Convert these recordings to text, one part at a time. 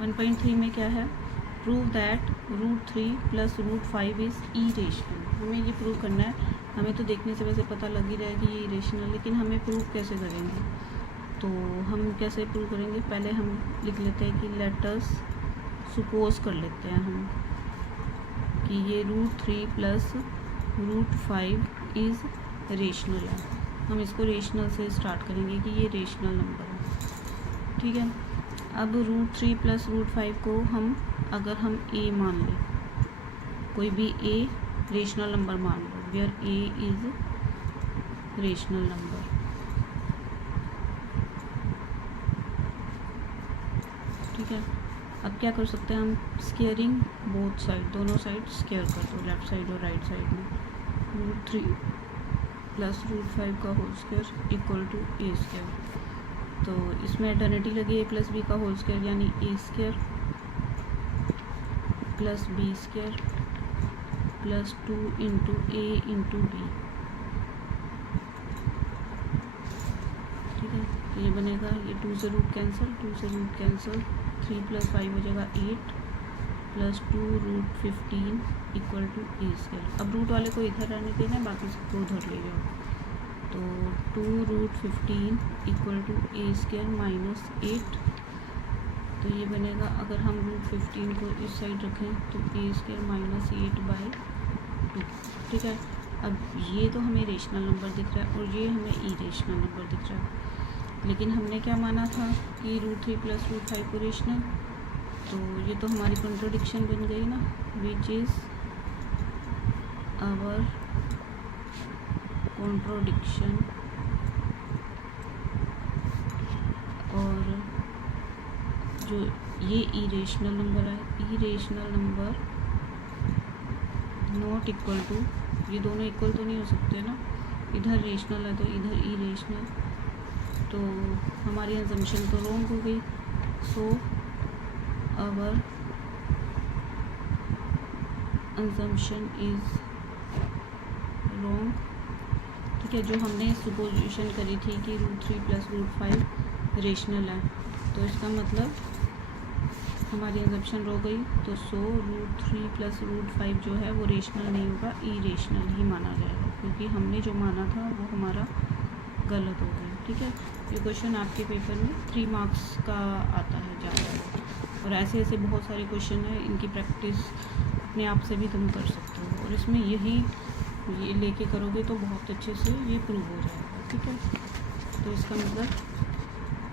1.3 में क्या है, prove that √3 plus √5 is irrational. हमें ये प्रूव करना है। हमें तो देखने से वैसे पता लग ही रहा है कि ये इरेशनल, लेकिन हमें प्रूव कैसे करेंगे? तो हम कैसे प्रूव करेंगे, पहले हम लिख लेते हैं कि लेट अस सपोज कर लेते हैं हम कि ये √3 प्लस √5 इज़ रेशनल है। हम इसको रेशनल से स्टार्ट करेंगे कि ये रेशनल नंबर है, ठीक है। अब √3 प्लस √5 को हम अगर हम ए मान लें, कोई भी ए रेशनल नंबर मान लो, where A is rational number, ठीक है। अब क्या कर सकते हैं हम, स्केयरिंग बोथ साइड, दोनों साइड स्केयर कर दो, लेफ्ट साइड और राइट साइड में। √3 प्लस √5 का whole square equal to A square. तो इसमें एटर्निटी लगी, ए प्लस बी का होल स्क्वायर यानी A square plus B square plus 2 into A into B, ठीक है। तो ये बनेगा, ये 2 से रूट कैंसिल, 2 से रूट कैंसिल, 3 प्लस 5 हो जाएगा 8 plus 2 √15 equal to A square. अब रूट वाले को इधर रहने देना है, बाकी सबको उधर ले जाओ। तो 2 √15 equal to A square minus 8। तो ये बनेगा, अगर हम √15 को इस साइड रखें तो ए स्क्वायर माइनस 8/2, ठीक है। अब ये तो हमें रेशनल नंबर दिख रहा है और ये हमें इरेशनल नंबर दिख रहा है, लेकिन हमने क्या माना था कि √3 प्लस √5 को रेशनल। तो ये तो हमारी कॉन्ट्रोडिक्शन बन गई ना, विच इज़ आवर कॉन्ट्रोडिक्शन। और जो ये इरेशनल नंबर है, irrational number not equal to, ये दोनों इक्वल तो नहीं हो सकते ना, इधर रेशनल है तो इधर इरेशनल, तो हमारी असम्पशन तो रॉन्ग हो गई। So our assumption is wrong, ठीक है। जो हमने सुपोजिशन करी थी कि √3 प्लस √5 रेशनल है, तो इसका मतलब हमारी असम्पशन रो गई। तो √3 प्लस √5 जो है वो रेशनल नहीं होगा, इरेशनल ही माना जाएगा, क्योंकि हमने जो माना था वो हमारा गलत हो गया, ठीक है। ये क्वेश्चन आपके पेपर में 3 मार्क्स का आता है ज़्यादा, और ऐसे ऐसे बहुत सारे क्वेश्चन हैं, इनकी प्रैक्टिस अपने आप से भी तुम कर सकते हो, और इसमें ये लेके करोगे तो बहुत अच्छे से ये प्रूव हो जाएगा, ठीक है। तो इसका मतलब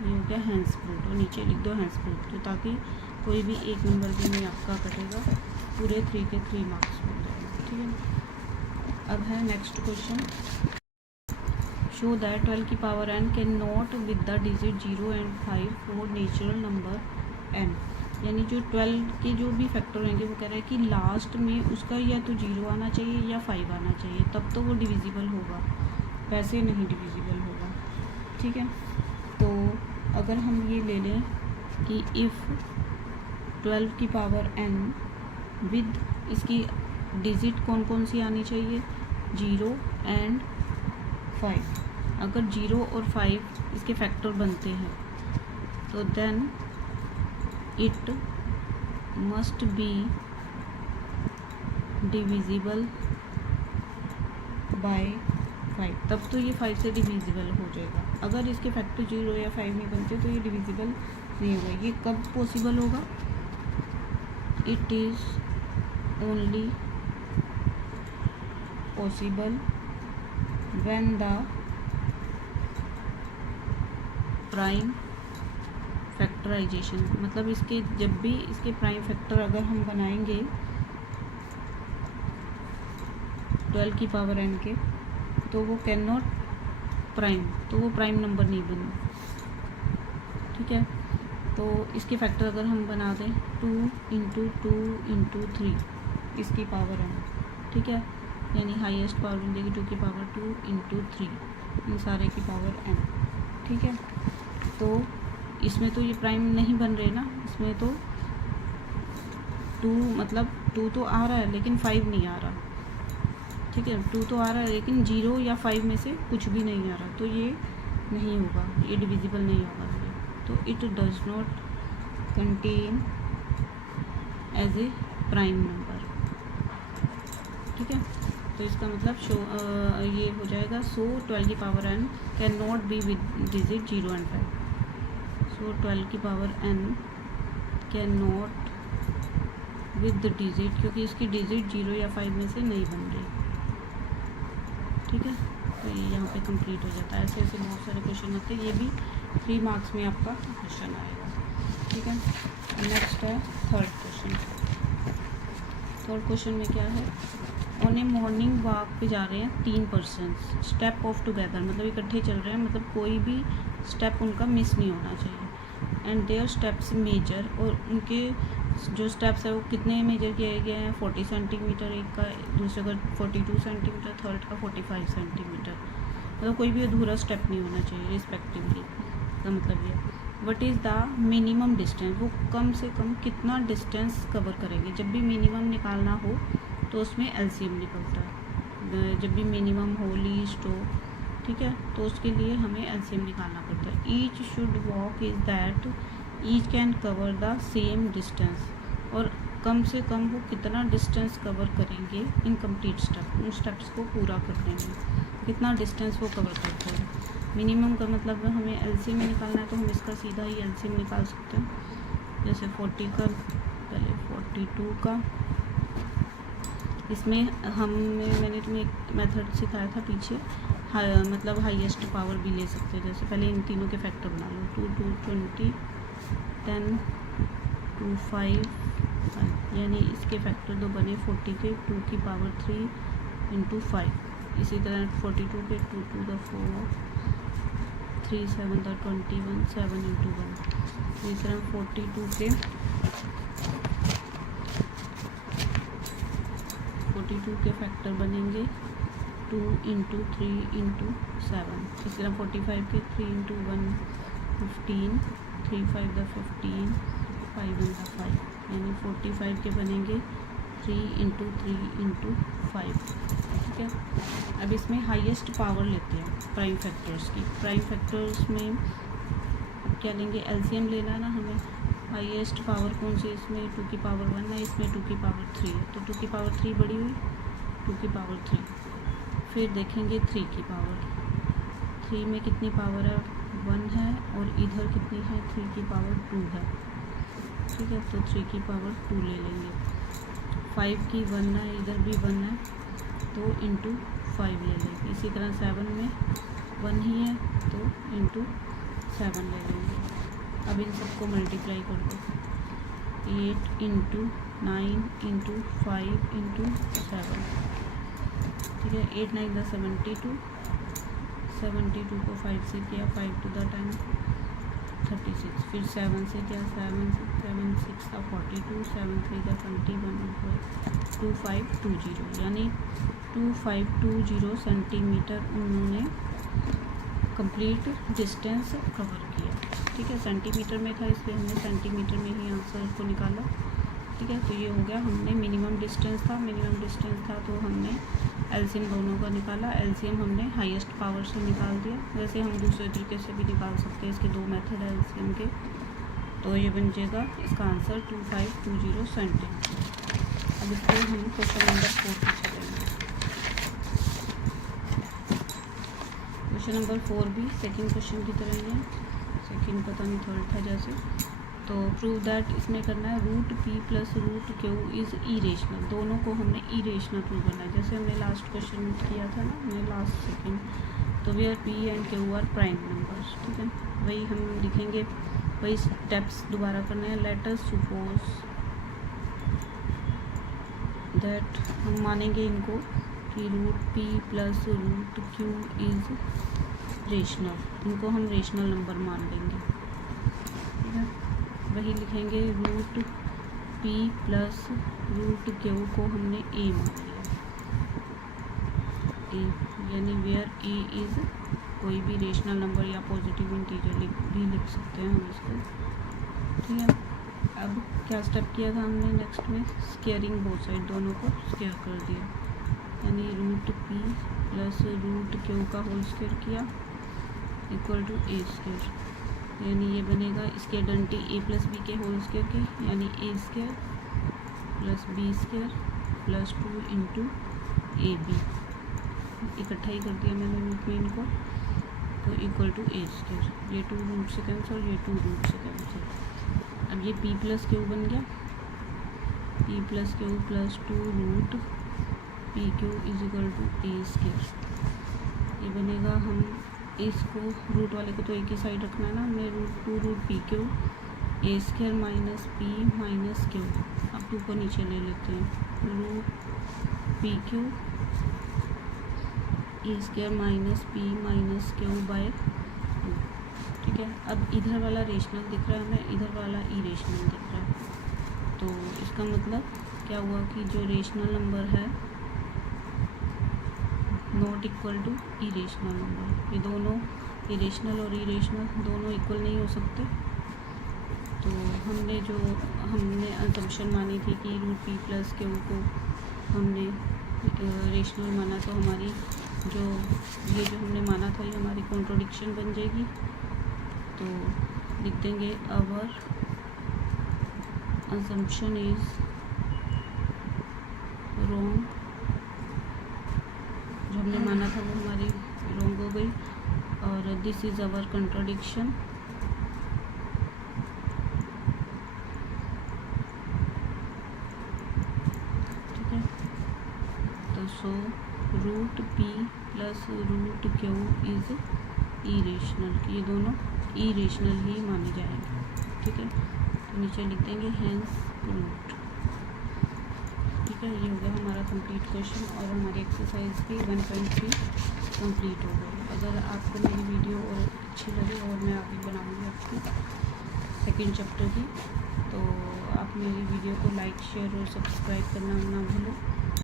ये हो गया हैंस प्रूव, और नीचे लिख दो हैंस प्रूव, तो ताकि कोई भी एक नंबर भी नहीं आपका कटेगा, पूरे 3 के 3 मार्क्स मिल जाएंगे, ठीक है। अब है नेक्स्ट क्वेश्चन, शो दैट 12 की power n can not with the digit 0 and 5 for natural number n। यानी जो 12 के जो भी फैक्टर होंगे वो कह रहे हैं कि लास्ट में उसका या तो 0 आना चाहिए या 5 आना चाहिए, तब तो वो डिविजिबल होगा, वैसे नहीं डिविजिबल होगा, ठीक है। तो अगर हम ये ले लें कि इफ़ 12 की पावर n विद इसकी डिजिट कौन कौन सी आनी चाहिए, 0 and 5, अगर 0 और 5 इसके फैक्टर बनते हैं तो then it must be divisible by 5, तब तो ये 5 से डिविजिबल हो जाएगा। अगर इसके फैक्टर 0 या 5 नहीं बनते तो ये डिविजिबल नहीं होगा। ये कब पॉसिबल होगा, it is only possible when the prime factorisation, मतलब इसके जब भी इसके प्राइम फैक्टर अगर हम बनाएंगे 12 की पावर n के, तो वो कैन नॉट प्राइम, तो वो प्राइम नंबर नहीं बने, ठीक है। तो इसके फैक्टर अगर हम बना दें 2 इंटू 2 इंटू 3 इसकी पावर n, ठीक है, यानी हाईएस्ट पावर बन जाएगी 2 की पावर 2 इंटू 3 इन सारे की पावर n, ठीक है। तो इसमें तो ये प्राइम नहीं बन रहे ना, इसमें तो 2 मतलब 2 तो आ रहा है लेकिन 5 नहीं आ रहा, ठीक है। 2 तो आ रहा है लेकिन 0 या 5 में से कुछ भी नहीं आ रहा, तो ये नहीं होगा, ये डिविजिबल नहीं होगा। तो it does not contain as a prime number. ठीक है, तो इसका मतलब ये हो जाएगा सो 12 की power n can not be with digit 0 and 5। सो 12 की power n can not with the digit, क्योंकि इसकी डिजिट 0 या 5 में से नहीं बन रही। ठीक है, तो ये यहाँ पे कंप्लीट हो जाता है। ऐसे ऐसे बहुत सारे क्वेश्चन होते हैं, ये भी 3 मार्क्स में आपका क्वेश्चन आएगा। ठीक है, नेक्स्ट है थर्ड क्वेश्चन। थर्ड क्वेश्चन में क्या है, ऑन ए मॉर्निंग वॉक पे जा रहे हैं 3 पर्सन, स्टेप ऑफ टुगेदर, मतलब इकट्ठे चल रहे हैं, मतलब कोई भी स्टेप उनका मिस नहीं होना चाहिए। एंड देयर स्टेप्स मेजर, और उनके जो स्टेप्स है वो कितने मेजर किए गए हैं, 40 सेंटीमीटर एक का, दूसरे का 42 सेंटीमीटर, थर्ड का 45 सेंटीमीटर। मतलब कोई भी अधूरा स्टेप नहीं होना चाहिए रिस्पेक्टिवली। का मतलब ये what is the minimum distance, वो कम से कम कितना डिस्टेंस कवर करेंगे। जब भी मिनिमम निकालना हो तो उसमें एलसीएम निकलता है, जब भी मिनिमम हो, लीस्ट हो, ठीक है, तो उसके लिए हमें एलसीएम निकालना पड़ता है। Each should walk is that each can cover the same distance, और कम से कम वो कितना डिस्टेंस कवर करेंगे इन कंप्लीट स्टेप, उन स्टेप्स को पूरा करने में कितना डिस्टेंस वो कवर करते हैं। मिनिमम का मतलब हमें एलसीएम में निकालना है, तो हम इसका सीधा ही एलसीएम निकाल सकते हैं। जैसे 40 का, पहले 42 का, इसमें मैंने तुम्हें एक मेथड सिखाया था पीछे, मतलब हाईएस्ट पावर भी ले सकते हैं। जैसे पहले इन तीनों के फैक्टर बना लो, 2 2 20 10 2 5, यानी इसके फैक्टर 2 बने 40 के 2 की पावर 3 इंटू 5। इसी तरह 42 के 2 to the 4 3 7 the 21 7 इंटू 1। इसी तरह 42 के फैक्टर बनेंगे 2 इंटू 3 इंटू 7। इसी तरह 45 के 3 इंटू 1 15, 3 5 the 15, 5 1 the 5, यानी 45 के बनेंगे 3 इंटू 3 इंटू 5। ठीक है, अब इसमें हाईएस्ट पावर लेते हैं प्राइम फैक्टर्स की। प्राइम फैक्टर्स में क्या लेंगे, एलसीएम लेना है ना हमें। हाईएस्ट पावर कौन सी, इसमें 2 की पावर 1 है, इसमें 2 की पावर 3 है, तो 2 की पावर 3 बड़ी हुई, 2 की पावर 3। फिर देखेंगे 3 की पावर, 3 में कितनी पावर है, 1 है, और इधर कितनी है, 3 की पावर 2 है। ठीक है, तो 3 की पावर 2 ले लेंगे। 5 की 1 है, इधर भी 1 है, तो इंटू 5 ले लेंगे। इसी तरह 7 में 1 ही है, तो इंटू 7 ले लेंगे। अब इन सबको मल्टीप्लाई कर दो, 8 इंटू 9 इंटू 5 इंटू 7। ठीक है, 8 9 द 72, 72 को 5 से किया, 5 to the 10 36, फिर 7 से किया, 7 6 का 42, 7 3 का 21, 2520, यानी 2520 सेंटीमीटर उन्होंने कंप्लीट डिस्टेंस कवर किया। ठीक है, सेंटीमीटर में था इसलिए हमने सेंटीमीटर में ही आंसर को निकाला। ठीक है, तो ये हो गया, हमने मिनिमम डिस्टेंस था तो हमने एलसीएम दोनों का निकाला। एलसीएम हमने हाईएस्ट पावर से निकाल दिया। वैसे हम दूसरे तरीके से भी निकाल सकते हैं, इसके 2 मेथड है एलसीएम के। तो ये बन जाएगा इसका आंसर 2520 सेंटीमीटर। अब इसको हम क्वेश्चन नंबर 4 पे चलेंगे। क्वेश्चन नंबर 4 भी सेकंड क्वेश्चन की तरह ही है, सेकंड पता नहीं थर्ड था जैसे। तो प्रूव दैट, इसमें करना है root P plus root q is irrational. दोनों को हमने इरेशनल प्रूव करना है, जैसे हमने लास्ट क्वेश्चन किया था ना, हमने लास्ट सेकंड। तो where p and q are prime numbers. ठीक है, वही हम लिखेंगे, वही स्टेप्स दोबारा करने हैं। लेट अस सपोज दैट, हम मानेंगे इनको कि root P plus root q is rational, इनको हम रेशनल नंबर मान लेंगे। ठीक है, वही लिखेंगे root P plus root q को हमने ए मान लिया, ए, यानी वेयर ए इज़ कोई भी रेशनल नंबर या पॉजिटिव इंटीजर भी लिख सकते हैं हम इसको। ठीक है, अब क्या स्टेप किया था हमने नेक्स्ट में, स्केयरिंग बोथ साइड, दोनों को स्केयर कर दिया, यानी root P plus root Q का होल स्केयर किया इक्वल टू ए स्केयर। यानी ये बनेगा इसकी आइडेंटिटी ए प्लस बी के होल स्क्वायर की, यानी A square plus B square plus 2 into A B, इकट्ठा ही कर दिया मैंने रूट में इनको, तो इक्वल टू ए स्क्वायर। ये 2 रूट से कैंसिल, ये 2 रूट से कैंसिल। अब ये पी प्लस क्यू बन गया, p plus q plus 2 root p q is equal to A square. ये बनेगा, हम इसको रूट वाले को तो एक ही साइड रखना है ना, हमने root 2 root p q a square minus p minus q, अब 2 को नीचे ले लेते हैं, root p q a square minus p minus q by 2। ठीक है, अब इधर वाला रेशनल दिख रहा है हमें, इधर वाला इरेशनल दिख रहा है, तो इसका मतलब क्या हुआ कि जो रेशनल नंबर है not equal to irrational number, ये दोनों इरेशनल और इरेशनल दोनों इक्वल नहीं हो सकते। तो हमने असम्पशन मानी थी कि रूट पी प्लस क्यू को हमने रेशनल माना, तो हमारी जो हमने माना था ये हमारी कॉन्ट्रडिक्शन बन जाएगी। तो लिख देंगे अवर असम्पशन इज रॉन्ग, जो हमने माना था वो हमारी रॉन्ग हो गई, और दिस इज़ अवर कंट्राडिक्शन। ठीक है, तो so root P plus root q is irrational, ये दोनों इरेशनल ही माने जाएंगे। ठीक है, तो नीचे लिख देंगे हैंस रूट। ठीक है, ये हो गया हमारा कंप्लीट क्वेश्चन, और हमारी एक्सरसाइज भी 1.3 कंप्लीट हो गई। अगर आपको मेरी वीडियो और अच्छी लगे और मैं आगे बनाऊँगी आपकी सेकंड चैप्टर की, तो आप मेरी वीडियो को लाइक शेयर और सब्सक्राइब करना ना भूलो।